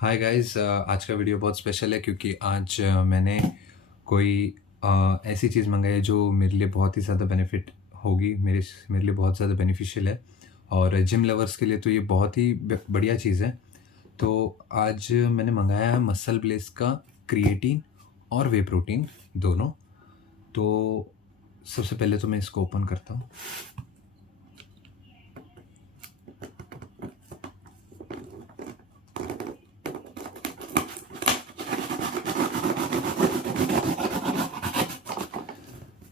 Hi guys, आज का video बहुत स्पेशल है क्योंकि आज मैंने कोई ऐसी चीज़ मंगाई है जो मेरे लिए बहुत ही ज़्यादा बेनिफिट होगी, मेरे लिए बहुत ज़्यादा बेनिफिशियल है और जिम लवर्स के लिए तो ये बहुत ही बढ़िया चीज़ है। तो आज मैंने मंगाया है मसल ब्लेस का क्रिएटिन और वे प्रोटीन दोनों। तो सबसे पहले तो मैं इसको ओपन करता हूँ।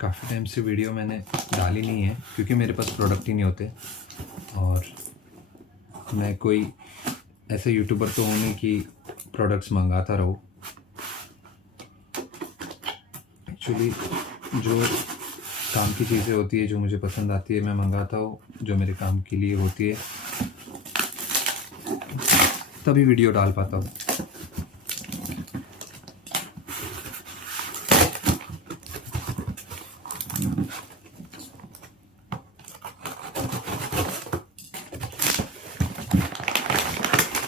काफ़ी टाइम से वीडियो मैंने डाली नहीं है क्योंकि मेरे पास प्रोडक्ट ही नहीं होते और मैं कोई ऐसे यूट्यूबर तो हूँ नहीं कि प्रोडक्ट्स मंगाता रहूँ। एक्चुअली जो काम की चीज़ें होती है, जो मुझे पसंद आती है, मैं मंगाता हूँ, जो मेरे काम के लिए होती है तभी वीडियो डाल पाता हूँ।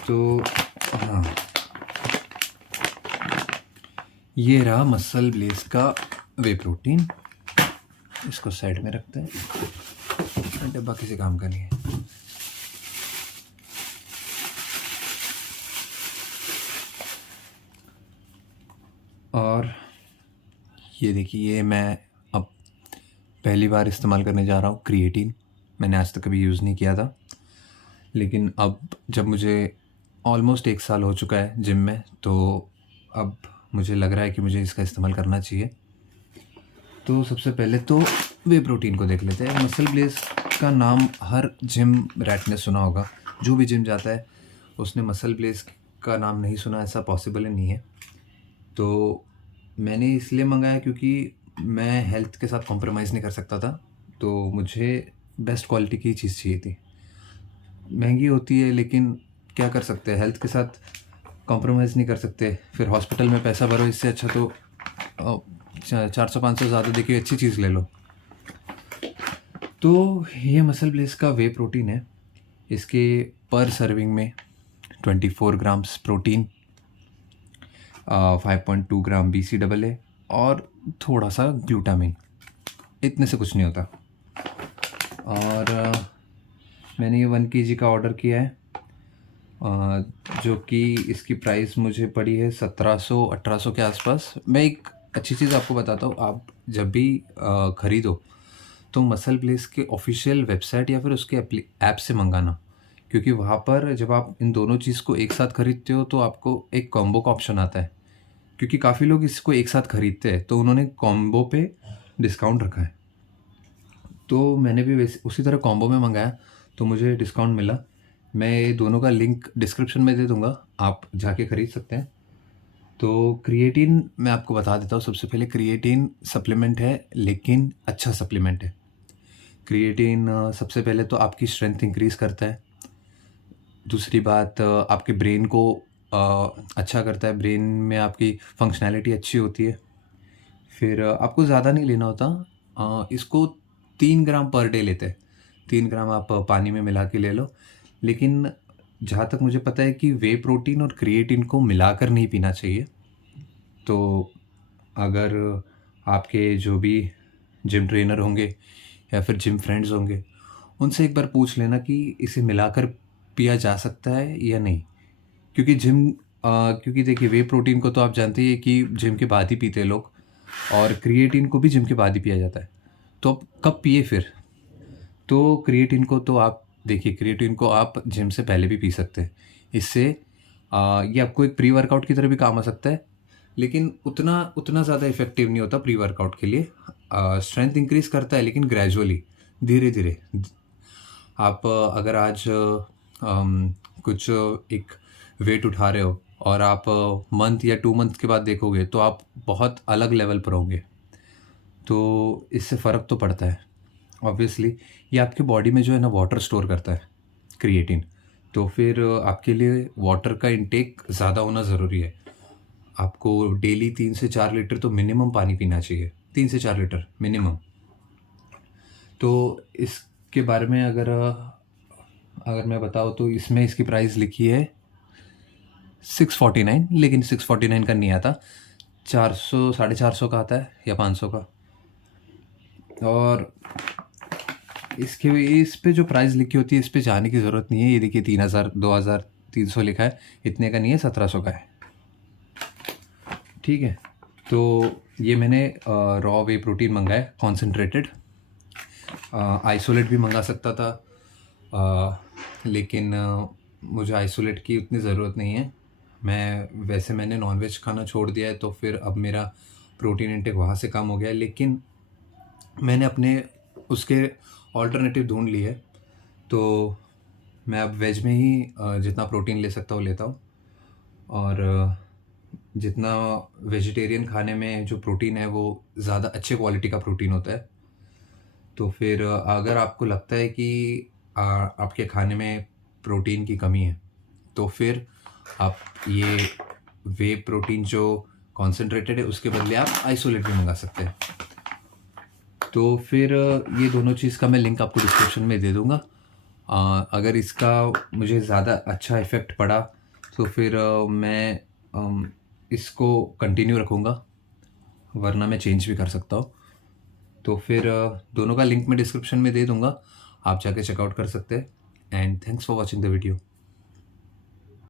तो हाँ, ये रहा मसल ब्लेस का वे प्रोटीन। इसको साइड में रखते हैं, डब्बा किसी काम का नहीं है। और ये देखिए, ये मैं अब पहली बार इस्तेमाल करने जा रहा हूँ क्रिएटिन। मैंने आज तक कभी यूज़ नहीं किया था, लेकिन अब जब मुझे ऑलमोस्ट 1 साल हो चुका है जिम में, तो अब मुझे लग रहा है कि मुझे इसका इस्तेमाल करना चाहिए। तो सबसे पहले तो वे प्रोटीन को देख लेते हैं। मसल ब्लेस का नाम हर जिम रैट ने सुना होगा। जो भी जिम जाता है उसने मसल ब्लेस का नाम नहीं सुना, ऐसा पॉसिबल ही नहीं है। तो मैंने इसलिए मंगाया क्योंकि मैं हेल्थ के साथ कॉम्प्रोमाइज़ नहीं कर सकता था, तो मुझे बेस्ट क्वालिटी की चीज़ चाहिए थी। महंगी होती है लेकिन क्या कर सकते हैं, हेल्थ के साथ कॉम्प्रोमाइज़ नहीं कर सकते। फिर हॉस्पिटल में पैसा भरो, इससे अच्छा तो 400-500 ज़्यादा देखिए अच्छी चीज़ ले लो। तो ये मसल ब्लेस का वे प्रोटीन है। इसके पर सर्विंग में 24 ग्राम्स प्रोटीन, 5.2 ग्राम BCAA और थोड़ा सा ग्लूटामिन, इतने से कुछ नहीं होता। और मैंने ये 1 kg का ऑर्डर किया है, जो कि इसकी प्राइस मुझे पड़ी है 1700-1800 के आसपास। मैं एक अच्छी चीज़ आपको बताता हूँ, आप जब भी ख़रीदो तो मसल ब्लेस के ऑफिशियल वेबसाइट या फिर उसके ऐप से मंगाना, क्योंकि वहाँ पर जब आप इन दोनों चीज़ को एक साथ खरीदते हो तो आपको एक कॉम्बो का ऑप्शन आता है। क्योंकि काफ़ी लोग इसको एक साथ खरीदते हैं, तो उन्होंने कॉम्बो पे डिस्काउंट रखा है। तो मैंने भी वैसे उसी तरह कॉम्बो में मंगाया, तो मुझे डिस्काउंट मिला। मैं ये दोनों का लिंक डिस्क्रिप्शन में दे दूँगा, आप जाके ख़रीद सकते हैं। तो क्रिएटिन मैं आपको बता देता हूँ। सबसे पहले क्रिएटिन सप्लीमेंट है, लेकिन अच्छा सप्लीमेंट है। क्रिएटिन सबसे पहले तो आपकी स्ट्रेंथ इंक्रीज़ करता है। दूसरी बात, आपके ब्रेन को अच्छा करता है, ब्रेन में आपकी फंक्शनैलिटी अच्छी होती है। फिर आपको ज़्यादा नहीं लेना होता, इसको 3 ग्राम पर डे लेते हैं। 3 ग्राम आप पानी में मिला के ले लो। लेकिन जहाँ तक मुझे पता है कि वे प्रोटीन और क्रिएटिन को मिलाकर नहीं पीना चाहिए। तो अगर आपके जो भी जिम ट्रेनर होंगे या फिर जिम फ्रेंड्स होंगे, उनसे एक बार पूछ लेना कि इसे मिलाकर पिया जा सकता है या नहीं। क्योंकि क्योंकि देखिए, वे प्रोटीन को तो आप जानते ही हैं कि जिम के बाद ही पीते हैं लोग, और क्रिएटिन को भी जिम के बाद ही पिया जाता है। तो अब कब पिए फिर? तो क्रिएटिन को तो आप देखिए, क्रिएटिन को आप जिम से पहले भी पी सकते हैं। इससे ये आपको एक प्री वर्कआउट की तरह भी काम आ सकता है, लेकिन उतना उतना ज़्यादा इफ़ेक्टिव नहीं होता प्री वर्कआउट के लिए। स्ट्रेंथ इंक्रीज़ करता है लेकिन ग्रेजुअली, धीरे-धीरे। आप अगर आज कुछ एक वेट उठा रहे हो और आप मंथ या 2 मंथ के बाद देखोगे तो आप बहुत अलग लेवल पर होंगे। तो इससे फ़र्क तो पड़ता है। ऑब्वियसली ये आपकी बॉडी में जो है ना, वाटर स्टोर करता है क्रिएटिन। तो फिर आपके लिए वाटर का इंटेक ज़्यादा होना ज़रूरी है। आपको डेली 3 से 4 लीटर तो मिनिमम पानी पीना चाहिए, 3 से 4 लीटर मिनिमम। तो इसके बारे में अगर मैं बताऊँ तो इसमें इसकी प्राइस लिखी है 649, लेकिन 649 का नहीं आता, 400 450 का आता है या 500 का। और इसके इस पे जो प्राइस लिखी होती है इस पे जाने की ज़रूरत नहीं है। ये देखिए 3000 2000 300 लिखा है, इतने का नहीं है, 1700 का है। ठीक है, तो ये मैंने रॉ वे प्रोटीन मंगाया कॉन्सेंट्रेटेड। आइसोलेट भी मंगा सकता था, लेकिन मुझे आइसोलेट की उतनी ज़रूरत नहीं है। मैंने नॉनवेज खाना छोड़ दिया है, तो फिर अब मेरा प्रोटीन इंटेक वहाँ से कम हो गया है। लेकिन मैंने अपने उसके ऑल्टरनेटिव ढूंढ लिए है, तो मैं अब वेज में ही जितना प्रोटीन ले सकता हूँ लेता हूँ। और जितना वेजिटेरियन खाने में जो प्रोटीन है वो ज़्यादा अच्छे क्वालिटी का प्रोटीन होता है। तो फिर अगर आपको लगता है कि आपके खाने में प्रोटीन की कमी है, तो फिर आप ये वे प्रोटीन जो कॉन्सेंट्रेटेड है उसके बदले आप आइसोलेट भी मंगा सकते हैं। तो फिर ये दोनों चीज़ का मैं लिंक आपको डिस्क्रिप्शन में दे दूँगा। अगर इसका मुझे ज़्यादा अच्छा इफ़ेक्ट पड़ा तो फिर मैं इसको कंटिन्यू रखूँगा, वरना मैं चेंज भी कर सकता हूँ। तो फिर दोनों का लिंक मैं डिस्क्रिप्शन में दे दूँगा, आप जाके चेकआउट कर सकते हैं। And thanks for watching the video.